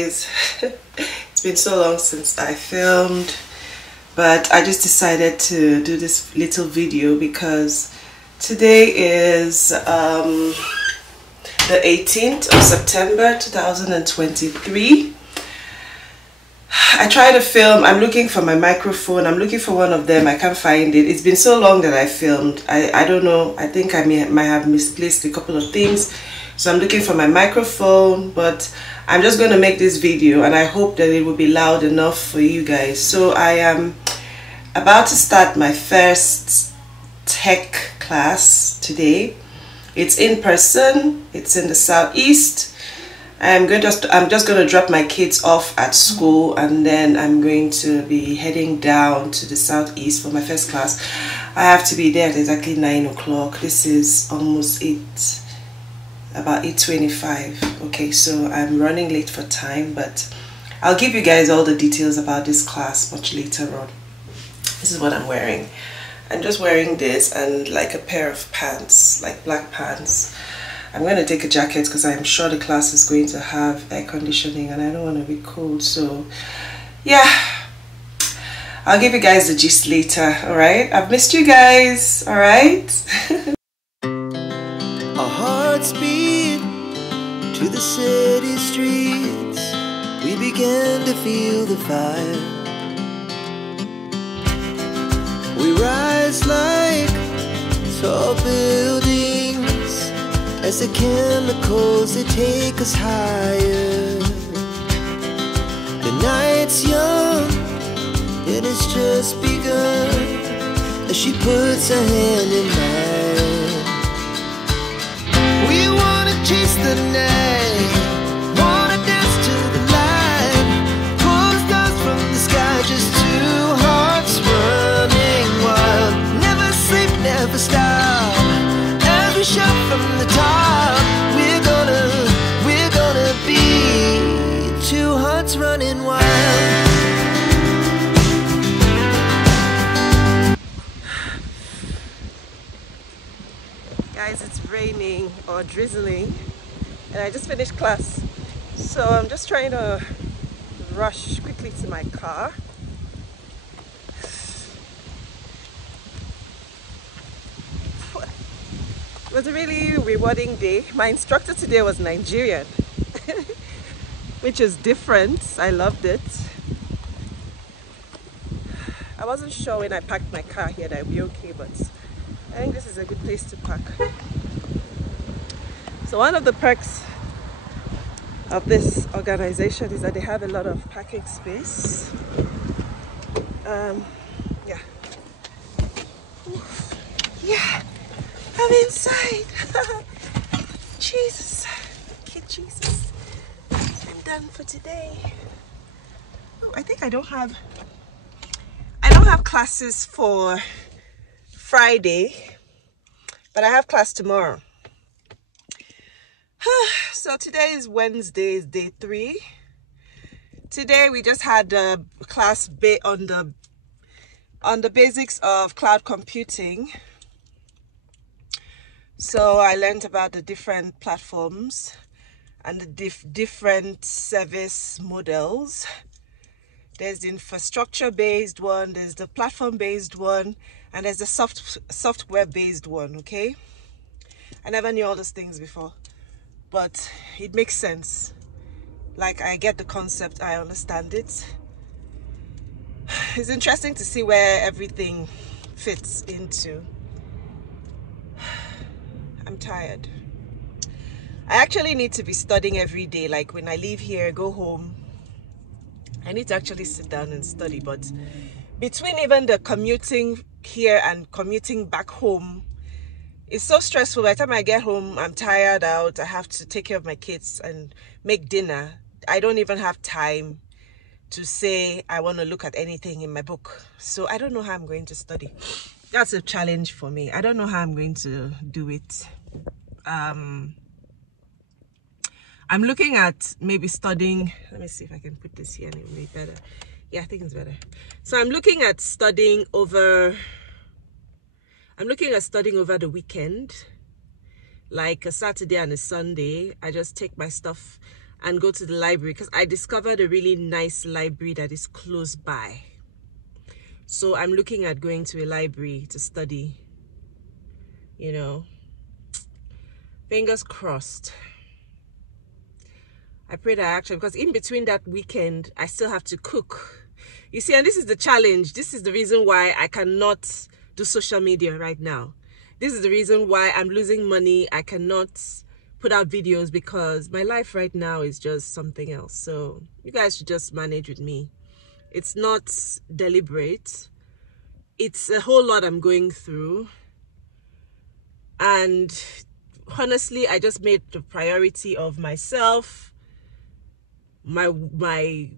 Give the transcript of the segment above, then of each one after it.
guys. It's been so long since I filmed, but I just decided to do this little video because today is the 18th of September 2023. I tried to film. I'm looking for my microphone. I'm looking for one of them. I can't find it. It's been so long that I filmed. I don't know. I think I might have misplaced a couple of things. So I'm looking for my microphone, but I'm just going to make this video and I hope that it will be loud enough for you guys. So I am about to start my first tech class today. It's in person. It's in the southeast. I'm just going to drop my kids off at school and then I'm going to be heading down to the southeast for my first class. I have to be there at exactly 9 o'clock. This is almost about 8:25. Okay, so I'm running late for time, but I'll give you guys all the details about this class much later on. This is what I'm wearing. I'm just wearing this and like a pair of pants, like black pants. I'm going to take a jacket because I'm sure the class is going to have air conditioning and I don't want to be cold. So yeah, I'll give you guys the gist later. All right, I've missed you guys. All right. Our hearts beat to the city streets. We began to feel the fire. We rise like tall buildings as the chemicals, they take us higher. The night's young, it has just begun, as she puts her hand in mine. We wanna chase the night, wanna dance to the light, pull the stars from the sky, just two hearts running wild. Never sleep, never stop, as we shout from the top. We're gonna be two hearts running wild. Guys, it's raining or drizzling and I just finished class, so I'm just trying to rush quickly to my car. It was a really rewarding day. My instructor today was Nigerian, which is different. I loved it. I wasn't sure when I parked my car here that I'd be okay, but I think this is a good place to park. So one of the perks of this organization is that they have a lot of parking space. Yeah. Oof. Yeah. I'm inside. Jesus. Kid Jesus. I'm done for today. Oh, I think I don't have classes for Friday, but I have class tomorrow. So today is Wednesday, is day 3. Today we just had a class on the basics of cloud computing. So I learned about the different platforms and the different service models. There's the infrastructure-based one, there's the platform-based one, and there's the software-based one, okay? I never knew all those things before, but it makes sense. Like, I get the concept, I understand it. It's interesting to see where everything fits into. I'm tired. I actually need to be studying every day. Like when I leave here, go home, I need to actually sit down and study. But between even the commuting here and commuting back home, it's so stressful. By the time I get home, I'm tired out. I have to take care of my kids and make dinner. I don't even have time to say I want to look at anything in my book. So I don't know how I'm going to study. That's a challenge for me. I don't know how I'm going to do it. I'm looking at maybe studying. Let me see if I can put this here and it will be better. Yeah, I think it's better. So I'm looking at studying over the weekend, like a Saturday and a Sunday. I just take my stuff and go to the library, because I discovered a really nice library that is close by. So I'm looking at going to a library to study, you know. Fingers crossed. I pray that actually, because in between that weekend, I still have to cook. You see, and this is the challenge. This is the reason why I cannot do social media right now. This is the reason why I'm losing money. I cannot put out videos, because my life right now is just something else. So you guys should just manage with me. It's not deliberate. It's a whole lot I'm going through. And honestly, I just made the priority of myself, my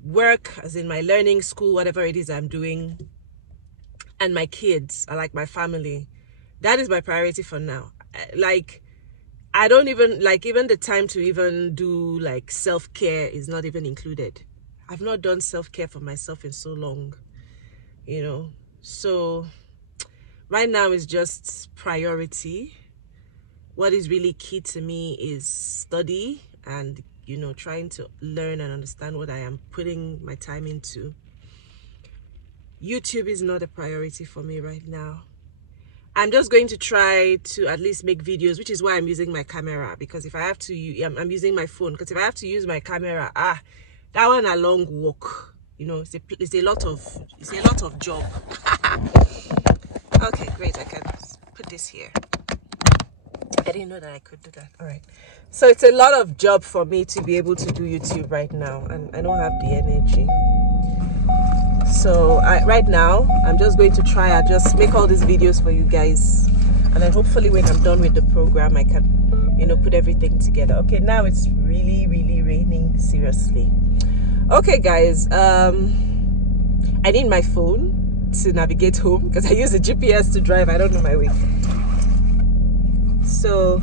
work, as in my learning, school, whatever it is I'm doing, and my kids, I like my family. That is my priority for now. Like, I don't even, like, even the time to even do, like, self-care is not even included. I've not done self-care for myself in so long, you know. So right now is just priority. What is really key to me is study and, you know, trying to learn and understand what I am putting my time into. YouTube is not a priority for me right now. I'm just going to try to at least make videos, which is why I'm using my camera, because if I have to, I'm using my phone, because if I have to use my camera, that one a long walk, you know, it's a lot of job. Okay, great, I can put this here. I didn't know that I could do that. All right, so it's a lot of job for me to be able to do YouTube right now, and I don't have the energy. So right now I'm just going to try and just make all these videos for you guys, and then hopefully when I'm done with the program I can, you know, put everything together. Okay, now it's really raining, seriously. Okay guys, I need my phone to navigate home, because I use the GPS to drive. I don't know my way. So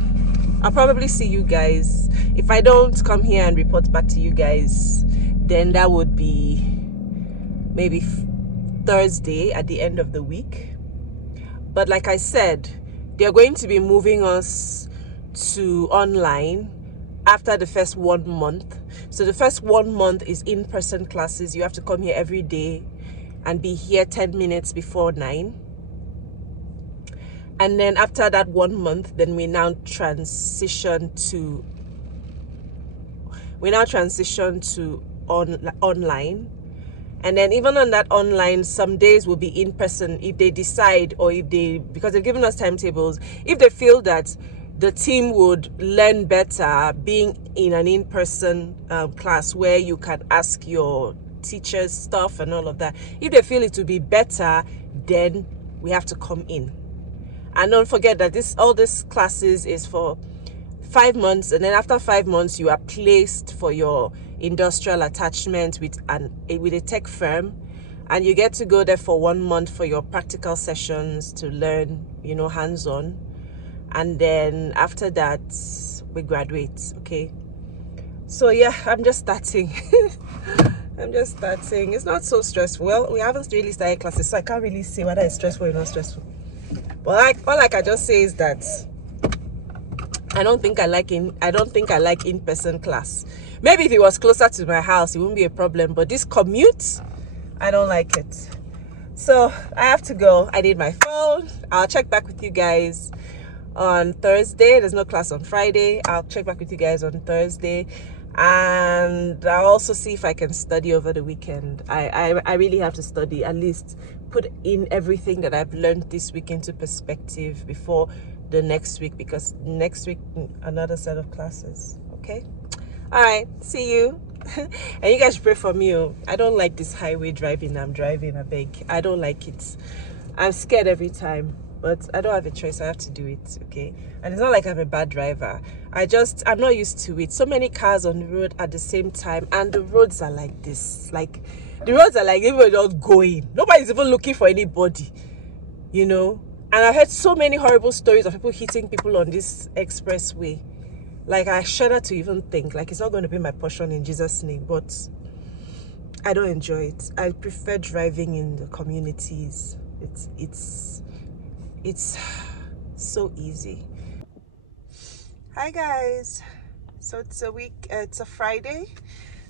I'll probably see you guys. If I don't come here and report back to you guys, then that would be maybe Thursday at the end of the week. But like I said, they're going to be moving us to online after the first 1 month. So the first 1 month is in-person classes. You have to come here every day and be here 10 minutes before 9. And then after that 1 month, then we now transition to online. And then even on that online, some days will be in person if they decide, or if they, because they've given us timetables, if they feel that the team would learn better being in an in-person class where you can ask your teachers stuff and all of that. If they feel it would be better, then we have to come in. And don't forget that all these classes is for 5 months, and then after 5 months you are placed for your industrial attachment with a tech firm, and you get to go there for 1 month for your practical sessions to learn, you know, hands-on. And then after that we graduate. Okay, so yeah, I'm just starting. It's not so stressful. Well, we haven't really started classes, so I can't really say whether it's stressful or not stressful. But all I can just say is that I don't think I like in-person class. Maybe if it was closer to my house, it wouldn't be a problem. But this commute, I don't like it. So I have to go. I need my phone. I'll check back with you guys on Thursday. There's no class on Friday. I'll check back with you guys on Thursday. And I'll also see if I can study over the weekend. I really have to study, at least put in everything that I've learned this week into perspective before the next week, because next week another set of classes. Okay, all right, see you. And you guys should pray for me. I don't like this highway driving I'm driving. I beg, I don't like it. I'm scared every time, but I don't have a choice. I have to do it. Okay, and it's not like I'm a bad driver. I'm not used to it. So many cars on the road at the same time, and the roads are like this. Like, the roads are like everybody's just going. Nobody's even looking for anybody, you know. And I heard so many horrible stories of people hitting people on this expressway. Like, I shudder to even think. Like, it's not going to be my portion in Jesus' name. But I don't enjoy it. I prefer driving in the communities. It's so easy. Hi guys. So it's a Friday.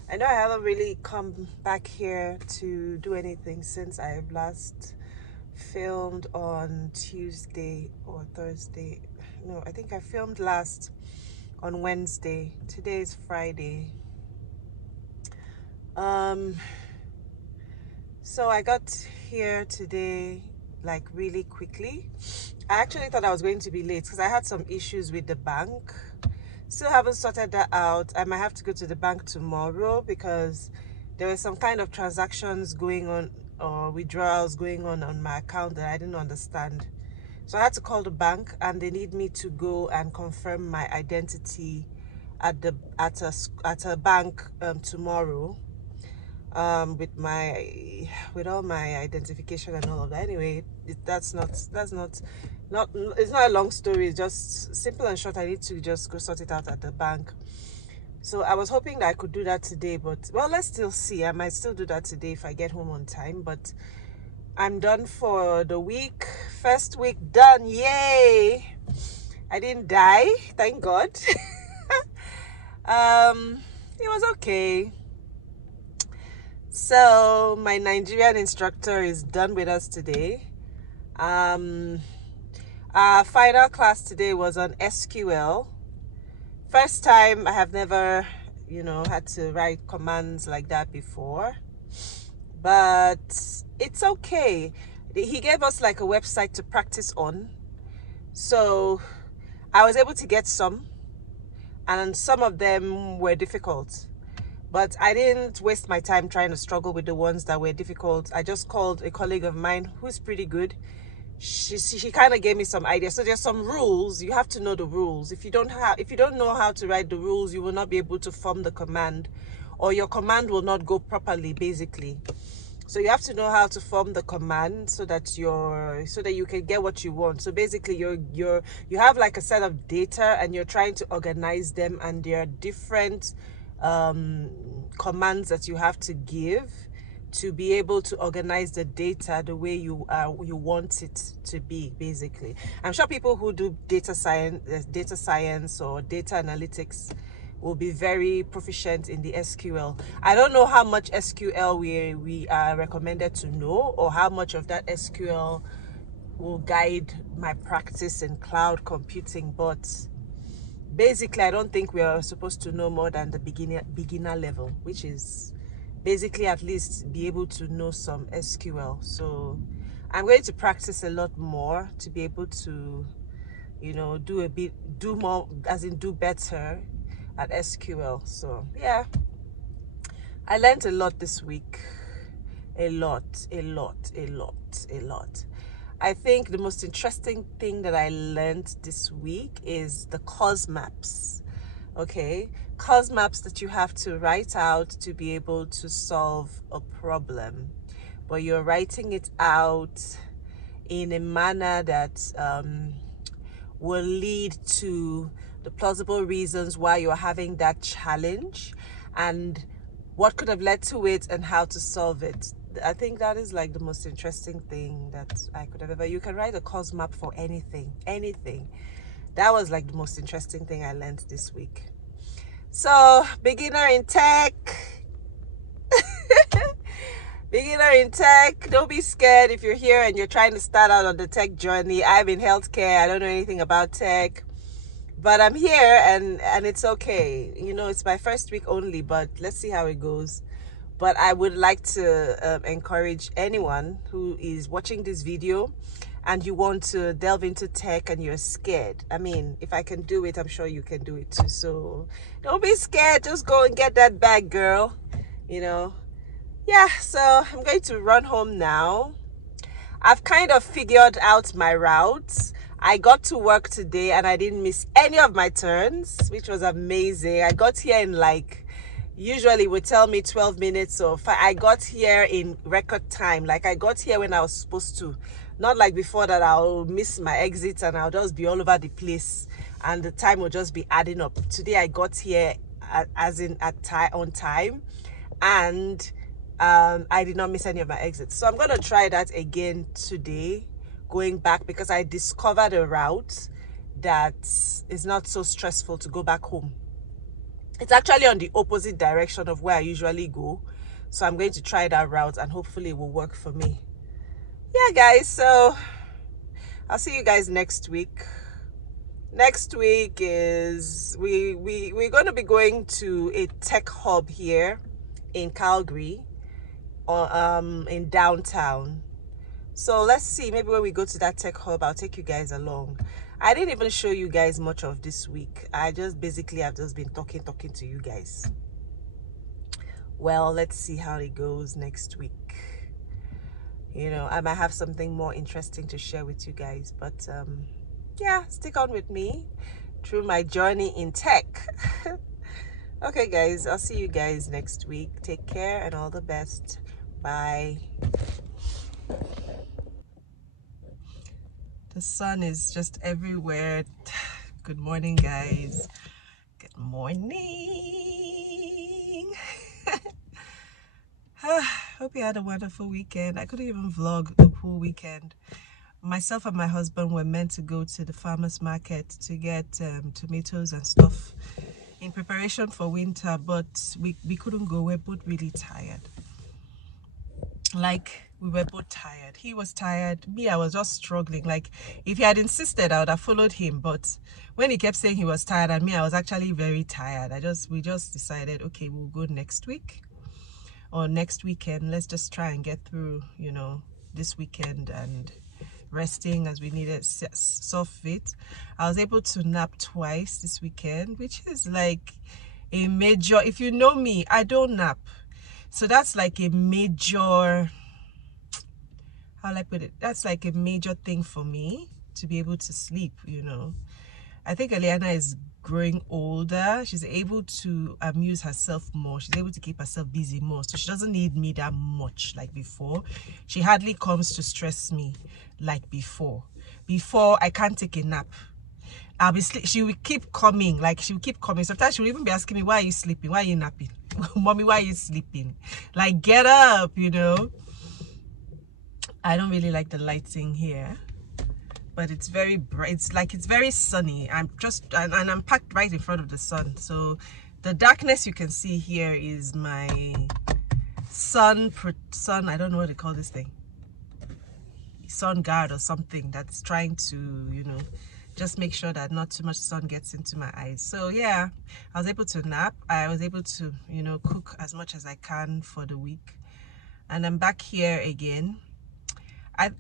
I know I haven't really come back here to do anything since I've last filmed on Tuesday or Thursday. No, I think I filmed last on Wednesday. Today is Friday. So I got here today like really quickly. I actually thought I was going to be late because I had some issues with the bank. Still haven't sorted that out. I might have to go to the bank tomorrow because there were some kind of transactions going on or withdrawals going on my account that I didn't understand. So I had to call the bank and they need me to go and confirm my identity at a bank tomorrow. With all my identification and all of that. Anyway, it's not a long story. It's just simple and short. I need to just go sort it out at the bank. So I was hoping that I could do that today, but well, let's still see. I might still do that today if I get home on time. But I'm done for the week. First week done. Yay! I didn't die, thank God. It was okay. So my Nigerian instructor is done with us today. Our final class today was on SQL. First time. I have never, had to write commands like that before. But it's okay. He gave us like a website to practice on. So I was able to get some. And some of them were difficult. But I didn't waste my time trying to struggle with the ones that were difficult. I just called a colleague of mine who's pretty good. She kind of gave me some ideas. So there's some rules. You have to know the rules. If you don't know how to write the rules, you will not be able to form the command, or your command will not go properly, basically. So you have to know how to form the command so that you can get what you want. So basically you have like a set of data and you're trying to organize them, and there are different commands that you have to give to be able to organize the data the way you want it to be. Basically, I'm sure people who do data science or data analytics will be very proficient in the SQL. I don't know how much SQL we are recommended to know, or how much of that SQL will guide my practice in cloud computing, but basically, I don't think we are supposed to know more than the beginner level, which is basically at least be able to know some SQL. So I'm going to practice a lot more to be able to, do more, as in do better at SQL. So yeah, I learned a lot this week. A lot. I think the most interesting thing that I learned this week is the cause maps. Okay, cause maps that you have to write out to be able to solve a problem, but you're writing it out in a manner that will lead to the plausible reasons why you're having that challenge and what could have led to it and how to solve it. I think that is like the most interesting thing that I could have ever. You can write a cause map for anything. That was like the most interesting thing I learned this week. So, beginner in tech. Beginner in tech. Don't be scared if you're here and you're trying to start out on the tech journey. I'm in healthcare. I don't know anything about tech. But I'm here and it's okay. It's my first week only, but let's see how it goes. But I would like to encourage anyone who is watching this video and you want to delve into tech and you're scared. I mean, if I can do it, I'm sure you can do it too. So don't be scared. Just go and get that bag, girl. Yeah, so I'm going to run home now. I've kind of figured out my routes. I got to work today and I didn't miss any of my turns, which was amazing. I got here in usually would tell me 12 minutes or 5. I got here in record time. Like I got here when I was supposed to. Not like before that I'll miss my exits and I'll just be all over the place and the time will just be adding up. Today I got here on time and I did not miss any of my exits. So I'm going to try that again today, going back, because I discovered a route that is not so stressful to go back home. It's actually on the opposite direction of where I usually go. So I'm going to try that route and hopefully it will work for me. Yeah, guys, so I'll see you guys next week. Next week is we're going to be going to a tech hub here in Calgary, or in downtown. So let's see, maybe when we go to that tech hub, I'll take you guys along. I didn't even show you guys much of this week. I've just been talking to you guys. Well, let's see how it goes next week. You know, I might have something more interesting to share with you guys, but yeah, stick on with me through my journey in tech. Okay, guys, I'll see you guys next week. Take care and all the best. Bye. The sun is just everywhere. Good morning, guys. Good morning. Hope you had a wonderful weekend. I couldn't even vlog the whole weekend. Myself and my husband were meant to go to the farmer's market to get tomatoes and stuff in preparation for winter, but we couldn't go. We're both really tired. Like, we were both tired. He was tired. Me, I was just struggling. Like, if he had insisted, I would have followed him. But when he kept saying he was tired, and me, I was actually very tired. We just decided, okay, we'll go next week or next weekend. Let's just try and get through, you know, this weekend and resting as we needed soft fit. I was able to nap twice this weekend, which is like a major, if you know me, I don't nap. So that's like a major, how will I put it? That's like a major thing for me to be able to sleep, you know. I think Eliana is growing older. She's able to amuse herself more. She's able to keep herself busy more. So she doesn't need me that much like before. She hardly comes to stress me like before. Before, I can't take a nap. I'll be she will keep coming. Like, she will keep coming. Sometimes she will even be asking me, why are you sleeping? Why are you napping? Mommy, why are you sleeping? Like, get up, you know. I don't really like the lighting here, but it's very bright. It's very sunny. I'm packed right in front of the sun. So the darkness you can see here is my sun, I don't know what they call this thing. Sun guard or something that's trying to, you know, just make sure that not too much sun gets into my eyes. So yeah, I was able to nap. I was able to, you know, cook as much as I can for the week. And I'm back here again.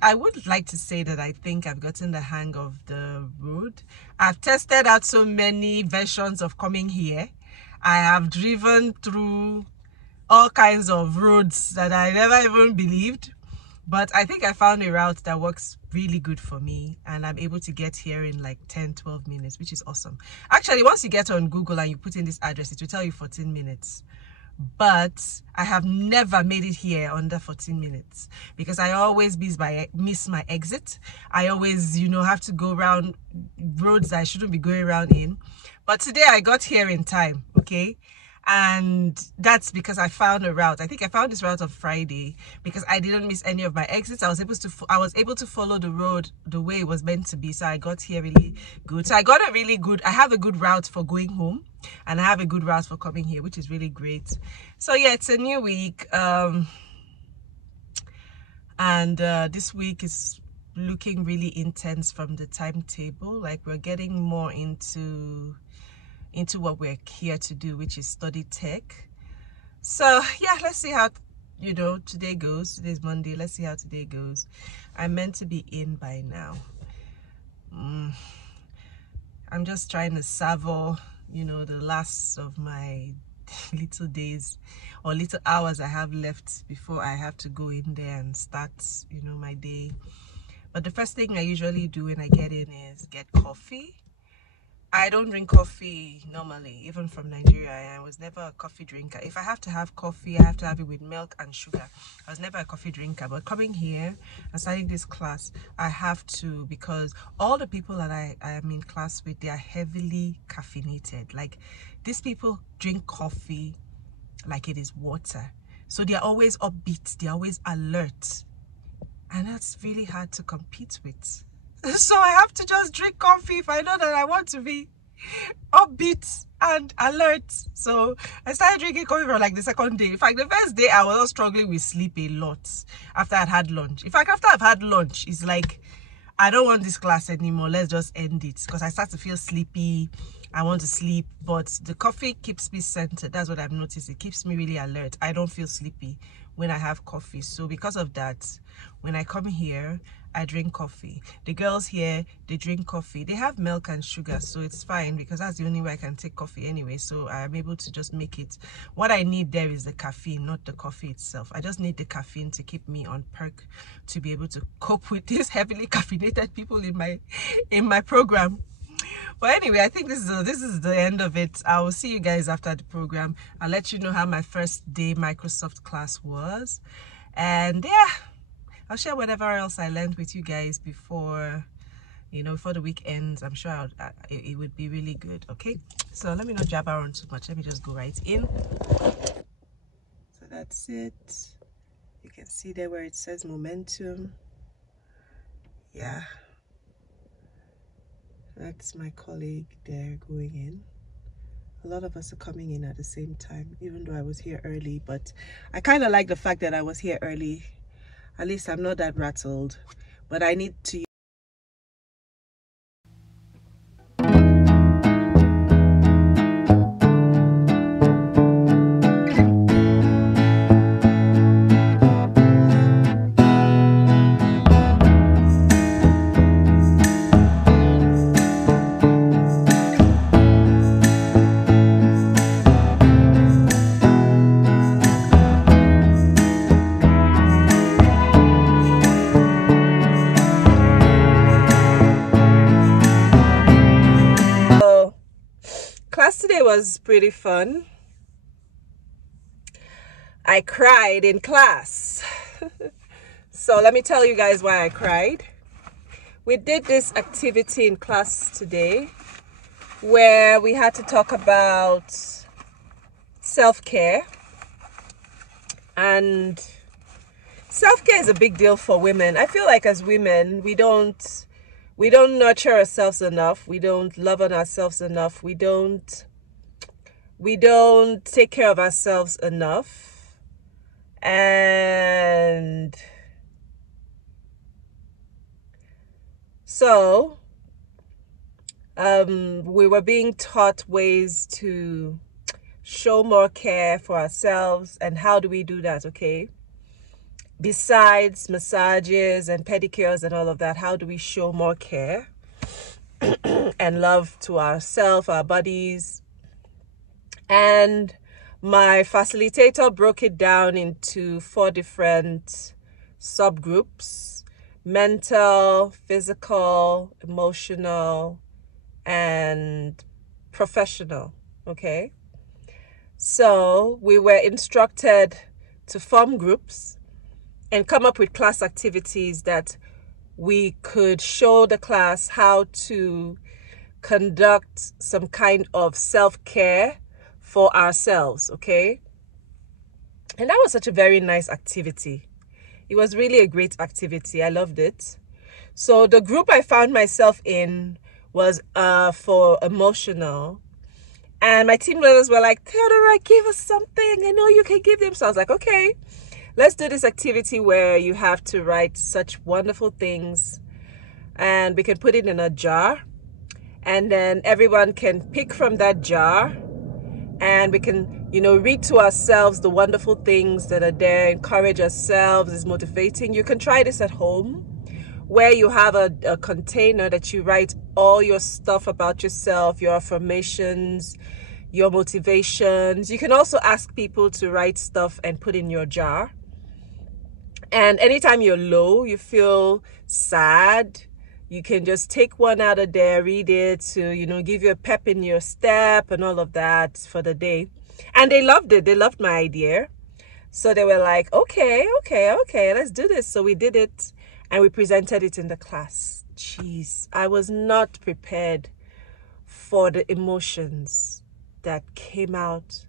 I would like to say that I think I've gotten the hang of the road. I've tested out so many versions of coming here. I have driven through all kinds of roads that I never even believed. But I think I found a route that works really good for me, and I'm able to get here in like 10-12 minutes, which is awesome. Actually, once you get on Google and you put in this address, it will tell you 14 minutes. But I have never made it here under 14 minutes because I always miss my exit. I always, you know, have to go around roads that I shouldn't be going around in. But today I got here in time, okay? And that's because I found a route. I think I found this route on Friday because I didn't miss any of my exits. I was able to follow the road the way it was meant to be. So I got here really good. So I have a good route for going home, and I have a good route for coming here, which is really great. So yeah, it's a new week. This week is looking really intense from the timetable. Like, we're getting more into what we're here to do, which is study tech. So yeah, let's see how, you know, today goes. Today's Monday. Let's see how today goes. I'm meant to be in by now. I'm just trying to savor, you know, the last of my little days or little hours I have left before I have to go in there and start, you know, my day. But the first thing I usually do when I get in is get coffee. I don't drink coffee normally, even from Nigeria. I was never a coffee drinker. If I have to have coffee, I have to have it with milk and sugar. I was never a coffee drinker, but coming here and starting this class, I have to, because all the people that I am in class with, they are heavily caffeinated. Like, these people drink coffee like it is water. So they are always upbeat, they're always alert. And that's really hard to compete with. So I have to just drink coffee if I know that I want to be upbeat and alert. So I started drinking coffee for like the second day. In fact, the first day I was struggling with sleep a lot after I'd had lunch. In fact, after I've had lunch, it's like, I don't want this class anymore. Let's just end it, because I start to feel sleepy. I want to sleep, but the coffee keeps me centered. That's what I've noticed. It keeps me really alert. I don't feel sleepy when I have coffee. So because of that, when I come here, I drink coffee. The girls here, they drink coffee. They have milk and sugar, so it's fine, because that's the only way I can take coffee anyway. So I am able to just make it. What I need there is the caffeine, not the coffee itself. I just need the caffeine to keep me on perk, to be able to cope with these heavily caffeinated people in my program. But anyway, I think this is the end of it. I will see you guys after the program. I'll let you know how my first day Microsoft class was, and yeah, I'll share whatever else I learned with you guys before, before the week ends. I'm sure it would be really good. Okay, so let me not jabber around too much. Let me just go right in. So that's it. You can see there where it says Momentum. Yeah. That's my colleague there going in. A lot of us are coming in at the same time, even though I was here early. But I kind of like the fact that I was here early. At least I'm not that rattled. But I need to Today was pretty fun. I cried in class. So let me tell you guys why I cried. We did this activity in class today where we had to talk about self-care. And self-care is a big deal for women. I feel like as women, we don't nurture ourselves enough. We don't love on ourselves enough. We don't take care of ourselves enough. And so we were being taught ways to show more care for ourselves. And how do we do that? Okay, besides massages and pedicures and all of that, how do we show more care and love to ourselves, our bodies? And my facilitator broke it down into 4 different subgroups: mental, physical, emotional, and professional. Okay, so we were instructed to form groups and come up with class activities that we could show the class how to conduct some kind of self-care for ourselves. Okay, and that was such a very nice activity. It was really a great activity. I loved it. So the group I found myself in was for emotional, and my team leaders were like, Theodora, give us something. I know you can give them. So I was like, okay, let's do this activity where you have to write such wonderful things, and we can put it in a jar, and then everyone can pick from that jar, and we can, read to ourselves the wonderful things that are there, encourage ourselves. It's motivating. You can try this at home, where you have a container that you write all your stuff about yourself, your affirmations, your motivations. You can also ask people to write stuff and put in your jar. And anytime you're low, you feel sad, you can just take one out of there, read it to, give you a pep in your step and all of that for the day. And they loved it. They loved my idea. So they were like, okay, let's do this. So we did it and we presented it in the class. Jeez, I was not prepared for the emotions that came out.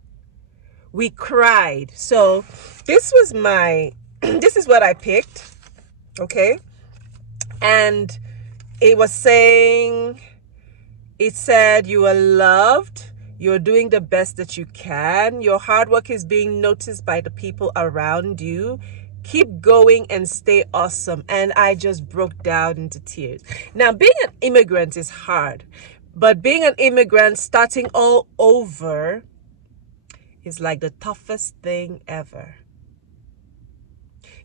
We cried. So this was this is what I picked. Okay. And it was saying, It said you are loved, you're doing the best that you can, your hard work is being noticed by the people around you. Keep going and stay awesome. And I just broke down into tears. Now, being an immigrant is hard, but being an immigrant starting all over is like the toughest thing ever.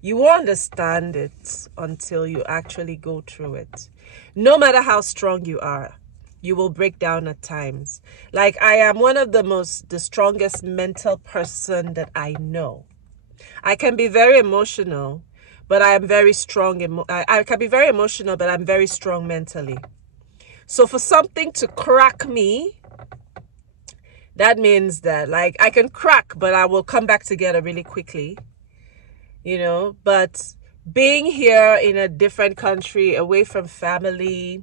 You won't understand it until you actually go through it. No matter how strong you are, you will break down at times. Like, I am one of the strongest mental person that I know. I can be very emotional, but I am very strong. I can be very emotional, but I'm very strong mentally. So for something to crack me, that means that, like, I can crack, but I will come back together really quickly, you know. But being here in a different country, away from family,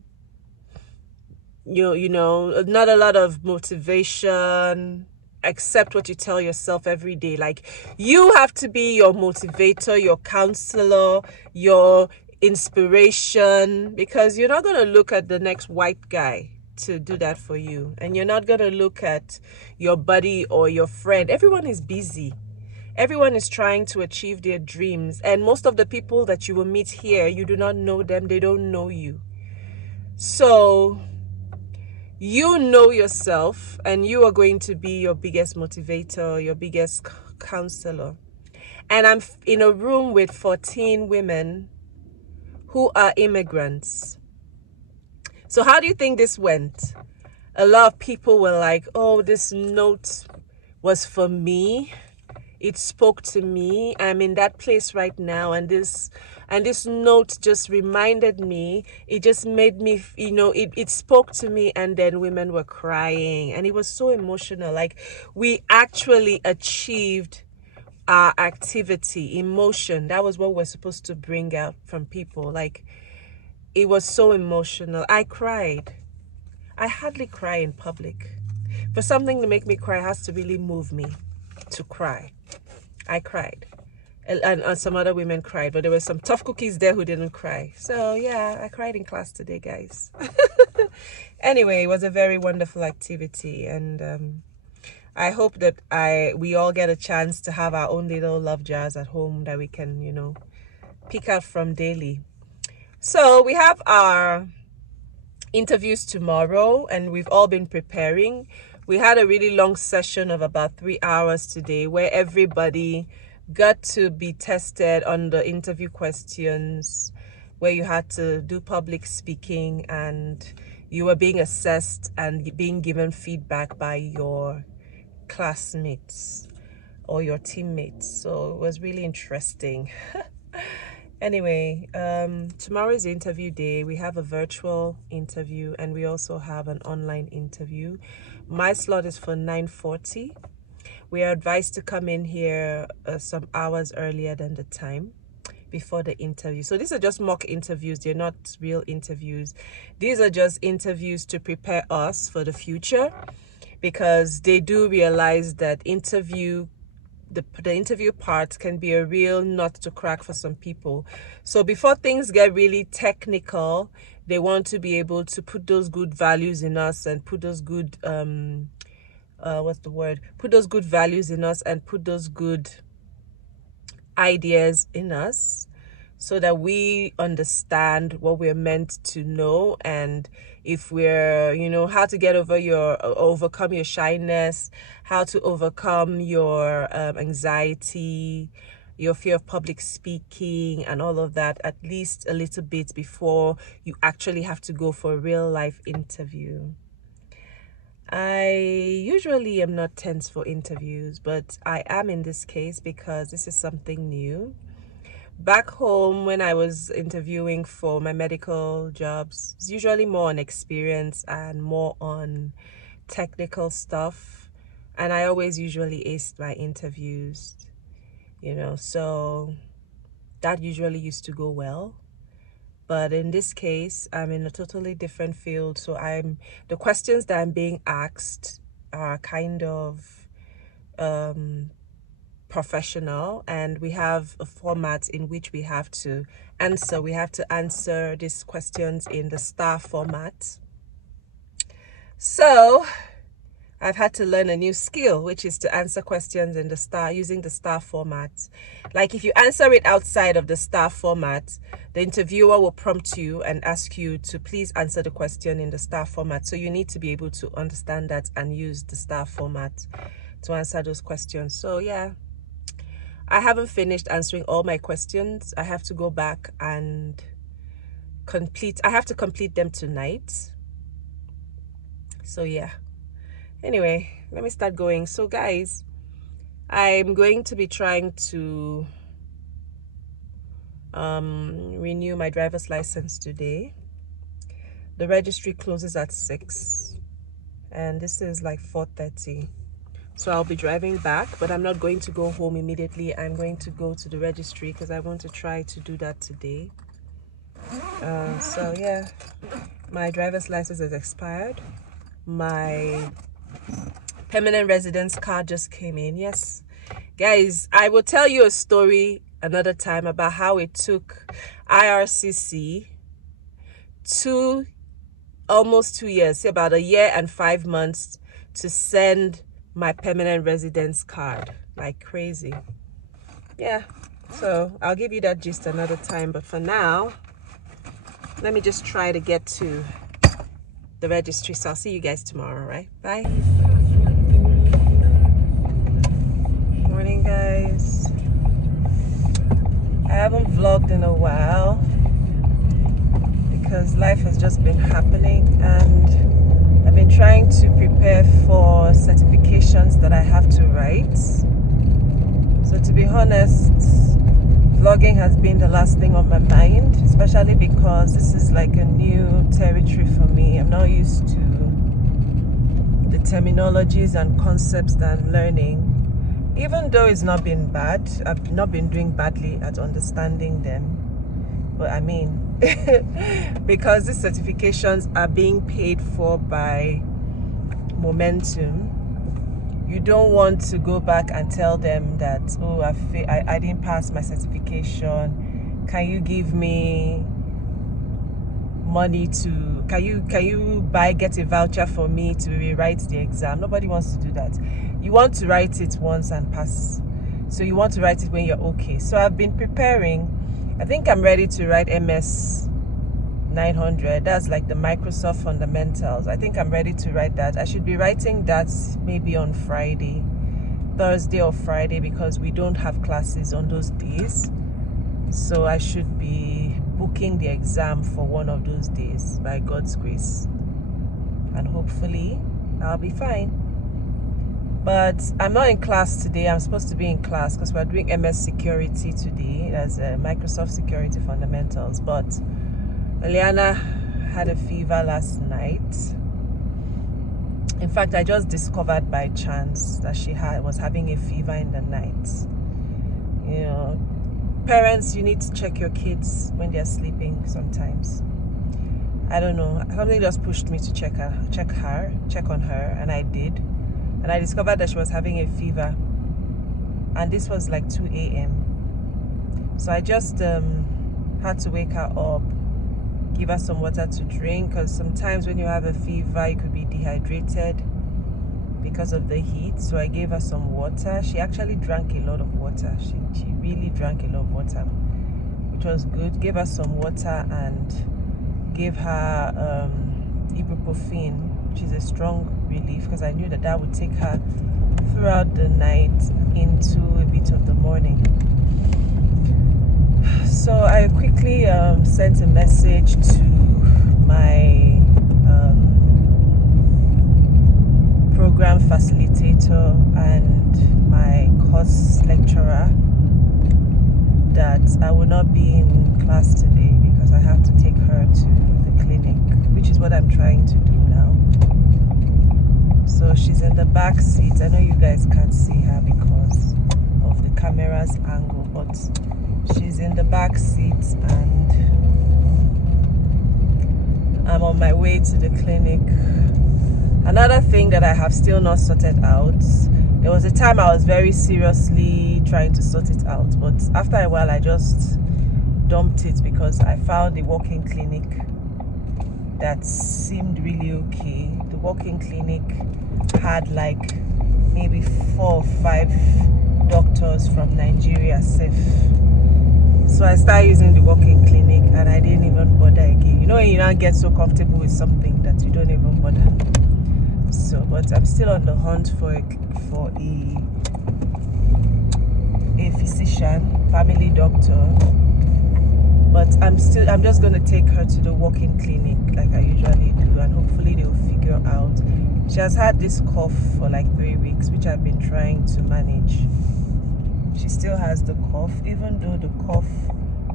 you know, not a lot of motivation, accept what you tell yourself every day. Like, you have to be your motivator, your counselor, your inspiration, because you're not going to look at the next white guy to do that for you, and you're not going to look at your buddy or your friend. Everyone is busy. Everyone is trying to achieve their dreams, and most of the people that you will meet here, you do not know them, they don't know you. So you know yourself, and you are going to be your biggest motivator, your biggest counselor. And I'm in a room with 14 women who are immigrants. So how do you think this went? A lot of people were like, oh, this note was for me. It spoke to me. I'm in that place right now, and this note just reminded me. It just made me, you know, it spoke to me. And then women were crying, and it was so emotional. Like, we actually achieved our activity, emotion. That was what we're supposed to bring out from people. Like, it was so emotional. I cried. I hardly cry in public. For something to make me cry, it has to really move me to cry. I cried, and some other women cried, but there were some tough cookies there who didn't cry. So yeah, I cried in class today, guys. Anyway, it was a very wonderful activity, and I hope that we all get a chance to have our own little love jars at home that we can, you know, pick out from daily. So we have our interviews tomorrow, and we've all been preparing. We had a really long session of about 3 hours today, where everybody got to be tested on the interview questions, where you had to do public speaking, and you were being assessed and being given feedback by your classmates or your teammates. So it was really interesting. Anyway, tomorrow is the interview day. We have a virtual interview, and we also have an online interview. My slot is for 9:40. We are advised to come in here some hours earlier than the time before the interview. So these are just mock interviews. They're not real interviews. These are just interviews to prepare us for the future, because they do realize that the interview part can be a real nut to crack for some people. So before things get really technical, they want to be able to put those good values in us, and put those good put those good values in us, and put those good ideas in us, so that we understand what we're meant to know. And if we're, you know, how to get overcome your shyness, how to overcome your anxiety, your fear of public speaking, and all of that, at least a little bit before you actually have to go for a real life interview. I usually am not tense for interviews, but I am in this case because this is something new. Back home, when I was interviewing for my medical jobs, it's usually more on experience and more on technical stuff. And I always usually aced my interviews, you know, so that usually used to go well. But in this case, I'm in a totally different field. So the questions that I'm being asked are kind of professional, and we have a format in which we have to answer. We have to answer these questions in the STAR format. So I've had to learn a new skill, which is to answer questions in the star using the star format. Like if you answer it outside of the star format, the interviewer will prompt you and ask you to please answer the question in the star format. So you need to be able to understand that and use the star format to answer those questions. So yeah, I haven't finished answering all my questions. I have to go back and complete them tonight. So yeah. Anyway, let me start going. So guys, I'm going to be trying to renew my driver's license today. The registry closes at 6 and this is like 4:30. So I'll be driving back, but I'm not going to go home immediately. I'm going to go to the registry because I want to try to do that today. So yeah, my driver's license is expired. My permanent residence card just came in. Yes, guys, I will tell you a story another time about how it took IRCC almost 2 years, about 1 year and 5 months to send my permanent residence card. Like crazy. Yeah, so I'll give you that gist another time, but for now let me just try to get to the registry. So I'll see you guys tomorrow, right? Bye. Morning, guys. I haven't vlogged in a while because life has just been happening, and I've been trying to prepare for certifications that I have to write. So to be honest, vlogging has been the last thing on my mind, especially because this is like a new territory for me. I'm not used to the terminologies and concepts that I'm learning. Even though it's not been bad, I've not been doing badly at understanding them. But I mean, because these certifications are being paid for by Momentum, you don't want to go back and tell them that, oh, I didn't pass my certification. Can you give me money to, can you get a voucher for me to rewrite the exam? Nobody wants to do that. You want to write it once and pass. So you want to write it when you're okay. So I've been preparing. I think I'm ready to write MS 900. That's like the Microsoft fundamentals. I think I'm ready to write that. I should be writing that maybe on Friday, Thursday or Friday, because we don't have classes on those days. So I should be booking the exam for one of those days by God's grace, and hopefully I'll be fine. But I'm not in class today. I'm supposed to be in class because we're doing MS Security today. That's Microsoft Security Fundamentals. But Eliana had a fever last night. In fact, I just discovered by chance that she was having a fever in the night. You know, parents, you need to check your kids when they're sleeping sometimes. I don't know. Something just pushed me to check on her, and I did. And I discovered that she was having a fever. And this was like 2 a.m. So I just had to wake her up, give her some water to drink, because sometimes when you have a fever, you could be dehydrated because of the heat. So I gave her some water. She actually drank a lot of water. She really drank a lot of water, which was good. Gave her some water and gave her ibuprofen, which is a strong relief, because I knew that that would take her throughout the night into a bit of the morning. So I quickly sent a message to my program facilitator and my course lecturer that I will not be in class today because I have to take her to the clinic, which is what I'm trying to do now. So she's in the back seat. I know you guys can't see her because of the camera's angle, but she's in the back seat and I'm on my way to the clinic. Another thing that I have still not sorted out, there was a time I was very seriously trying to sort it out, but after a while I just dumped it because I found a walk-in clinic that seemed really okay. The walk-in clinic had like maybe 4 or 5 doctors from Nigeria safe. So I started using the walk-in clinic and I didn't even bother again. You know when you don't get so comfortable with something that you don't even bother. So, but I'm still on the hunt for a physician, family doctor. But I'm just gonna take her to the walk-in clinic like I usually do, and hopefully they'll figure out. She has had this cough for like 3 weeks, which I've been trying to manage. She still has the cough, even though the cough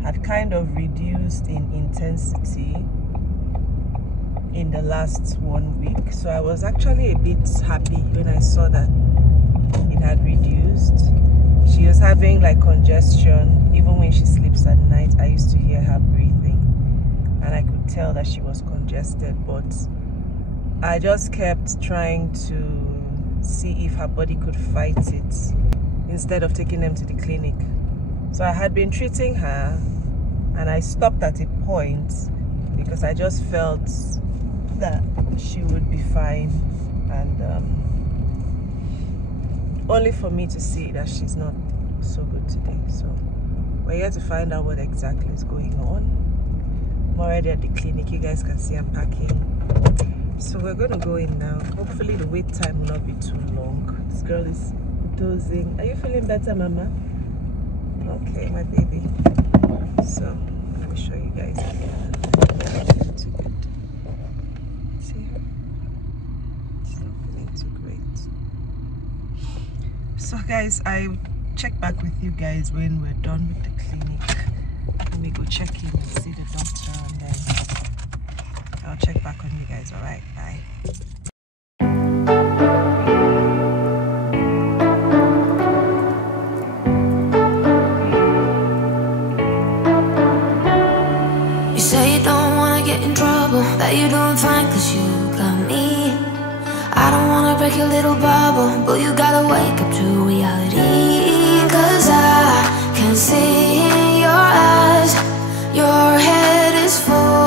had kind of reduced in intensity in the last 1 week. So I was actually a bit happy when I saw that it had reduced. She was having like congestion. Even when she sleeps at night, I used to hear her breathing and I could tell that she was congested, but I just kept trying to see if her body could fight it instead of taking them to the clinic. So I had been treating her and I stopped at a point because I just felt that she would be fine, and only for me to see that she's not so good today. So we're here to find out what exactly is going on. I'm already at the clinic. You guys can see I'm packing. So we're going to go in now. Hopefully the wait time will not be too long. This girl is dozing. Are you feeling better, Mama? Okay, my baby. So let me show you guys again. Too good. See her? She's not feeling too great. So guys, I check back with you guys when we're done with the clinic. Let me go check in and see the doctor, and then I'll check back on you guys. All right, bye. You say you don't wanna get in trouble, that you're doing fine cause you got me. I don't wanna break your little bubble, but you gotta wake up to reality. Cause I can see in your eyes, your head is full